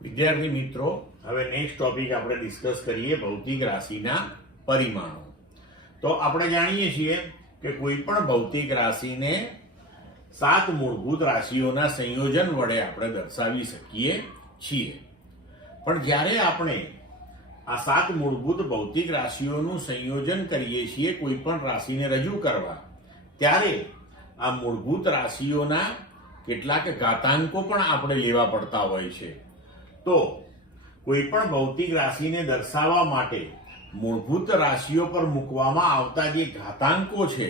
વિદ્યાર્થી મિત્રો, હવે નેક્સ્ટ ટોપિક આપણે ડિસ્કસ કરીએ ભૌતિક રાશિના પરિમાણો. તો આપણે જાણીએ છીએ કે કોઈ પણ ભૌતિક રાશિને 7 મૂળભૂત રાશિઓના સંયોજન વડે આપણે દર્શાવી શકીએ છીએ. પણ જ્યારે આપણે આ 7 મૂળભૂત ભૌતિક રાશિઓનું સંયોજન કરીએ છીએ કોઈ પણ રાશિને રજૂ કરવા, ત્યારે આ મૂળભૂત રાશિઓના કેટલાક ઘાતાંકો પણ આપણે લેવા પડતા હોય છે. તો કોઈ પણ ભૌતિક રાશિને દર્શાવવા માટે મૂળભૂત રાશિઓ પર મૂકવામાં આવતા જે ઘાતાંકો છે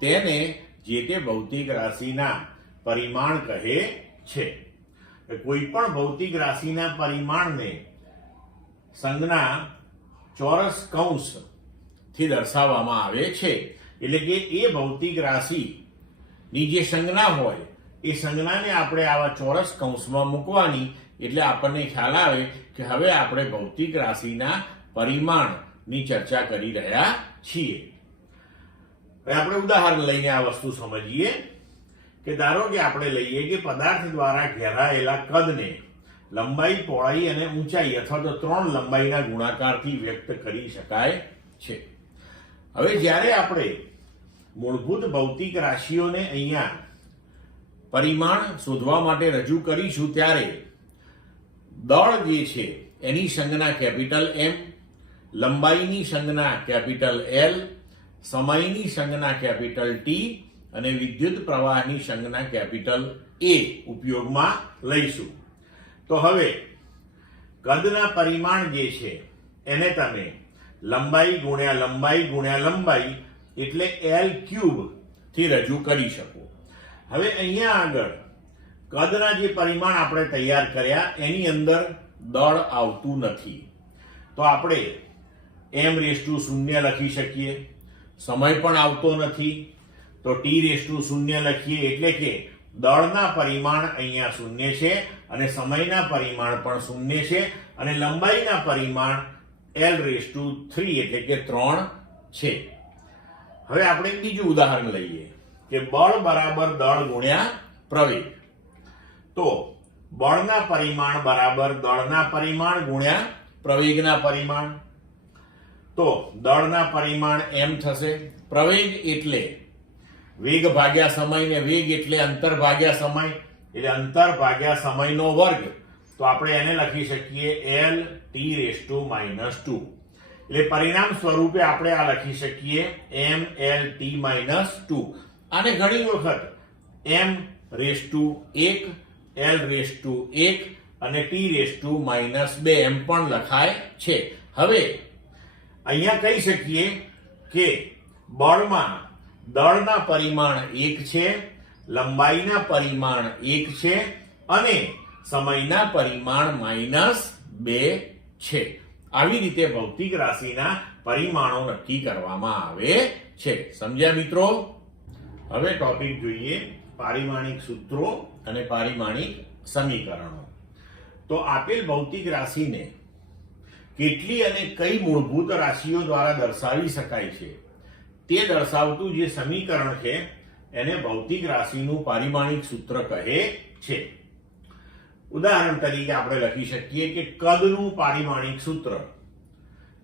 તેને જે તે ભૌતિક રાશિના પરિમાણ કહે છે. કોઈ પણ ભૌતિક રાશિના પરિમાણને સંજ્ઞા ચોરસ કૌંસ થી દર્શાવવામાં આવે છે. એટલે કે એ ભૌતિક રાશિની જે સંજ્ઞા હોય એ સંજ્ઞાને આપણે આવા ચોરસ કૌંસમાં મૂકવાની, એટલે આપણને ખ્યાલ આવે કે હવે આપણે ભૌતિક રાશિના પરિમાણની ચર્ચા કરી રહ્યા છીએ. હવે આપણે ઉદાહરણ લઈને આ વસ્તુ સમજીએ કે ધારો કે આપણે લઈએ કે પદાર્થ દ્વારા ઘેરાયેલા કદને લંબાઈ, પહોળાઈ અને ઊંચાઈ અથવા તો 3 લંબાઈના ગુણાકારથી વ્યક્ત કરી શકાય છે. હવે જ્યારે આપણે મૂળભૂત ભૌતિક રાશિઓને અહીંયા પરિમાણ શોધવા માટે રજૂ કરીશું, ત્યારે દળ જે છે એની સંજ્ઞા કેપિટલ M, લંબાઈની સંજ્ઞા કેપિટલ L, સમયની સંજ્ઞા કેપિટલ T અને વિદ્યુત પ્રવાહની સંજ્ઞા કેપિટલ A ઉપયોગમાં લઈશું. તો હવે કદના પરિમાણ જે છે એને તમે લંબાઈ ગુણ્યા લંબાઈ ગુણ્યા લંબાઈ એટલે L³ થી રજૂ કરી શકો. હવે અહીંયા આગળ કદના જે પરિમાણ આપણે તૈયાર કર્યા એની અંદર દળ આવતું નથી, તો આપણે m⁴ લખી શકીએ. સમય પણ આવતો નથી તો t⁴ લખીએ. એટલે કે દળના પરિમાણ અહીંયા 0 છે અને સમયના પરિમાણ પણ 0 છે અને લંબાઈના પરિમાણ L⁵ એટલે કે 3 છે. હવે આપણે બીજું ઉદાહરણ લઈએ કે બળ બરાબર દળ ગુણ્યા પ્રવેગ. તો બળના પરિમાણ બરાબર દળના પરિમાણ ગુણ્યા પ્રવેગના પરિમાણ. તો દળના પરિમાણ m થશે, પ્રવેગ એટલે વેગ ભાગ્યા સમય ને વેગ એટલે અંતર ભાગ્યા સમય, એટલે અંતર ભાગ્યા સમયનો વર્ગ. તો આપણે એને લખી શકીએ Lt⁻². એટલે પરિણામ સ્વરૂપે આપણે આ લખી શકીએ mLt−2. આને ઘણી વખત m⁴1, L⁴1 અને t⁻² એમ પણ લખાય છે. હવે અહીંયા કહી શકીએ કે બળમાં દળના પરિમાણ 1 છે, લંબાઈના પરિમાણ 1 છે અને સમયના પરિમાણ -2 છે. આવી રીતે ભૌતિક રાશિના પરિમાણો નક્કી કરવામાં આવે છે. સમજ્યા મિત્રો? હવે ટોપિક જોઈએ પારિમાણિક સૂત્રો અને પારિમાણિક સમીકરણો. તો આપેલ ભૌતિક રાશિને કેટલી અને કઈ મૂળભૂત રાશિઓ દ્વારા દર્શાવી શકાય છે તે દર્શાવતું જે સમીકરણ છે એને ભૌતિક રાશિનું પારિમાણિક સૂત્ર કહે છે. ઉદાહરણ તરીકે આપણે લખી શકીએ કે કદનું પારિમાણિક સૂત્ર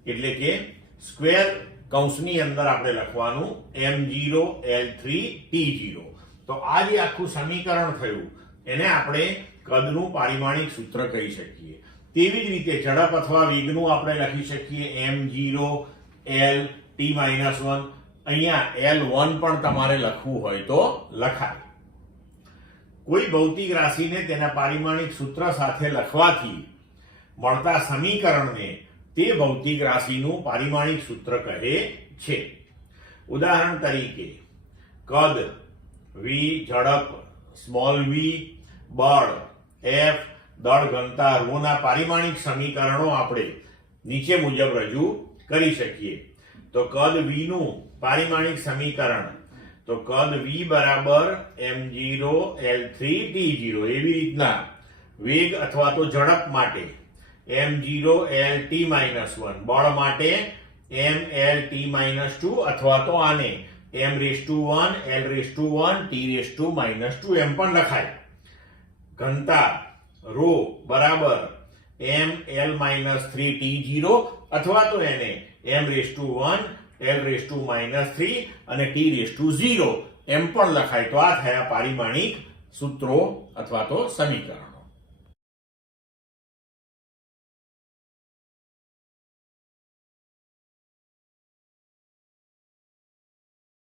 એટલે કે સ્ક્વેર કૌંસની અંદર આપણે લખવાનું m0 L3 T0. તો આ જે આખું સમીકરણ થયું એને આપણે કદનું પારિમાણિક સૂત્ર કહી શકીએ. તેવી જ રીતે ઝડપ અથવા વેગનું આપણે લખી શકીએ m0 Lt−1. અહીંયા L1 પણ તમારે લખવું હોય તો લખાય. કોઈ ભૌતિક રાશિને તેના પારિમાણિક સૂત્ર સાથે લખવાથી મળતા સમીકરણને તે ભૌતિક રાશિનું પારિમાણિક સૂત્ર કહે છે. ઉદાહરણ તરીકે કદ v, ઝડપ v, બળ F, દળ ઘનતા ρ ના પારિમાણિક સમીકરણો આપણે નીચે મુજબ રજૂ કરી શકીએ. તો કદ v નું પારિમાણિક સમીકરણ, તો કદ v બરાબર m0 L3 T0. એવી રીતના વેગ અથવા તો ઝડપ માટે m0 Lt−1, બળ માટે mLt−2 અથવા તો આને m⁴1 L⁴1 T⁻² એમ પણ લખાય. ઘનતા ρ બરાબર ml-3t0 અથવા તો એને m⁻1 l⁻−3 અને t⁻0 એમ પણ લખાય. તો આ થયા પારિમાણિક સૂત્રો અથવા તો સમીકરણો.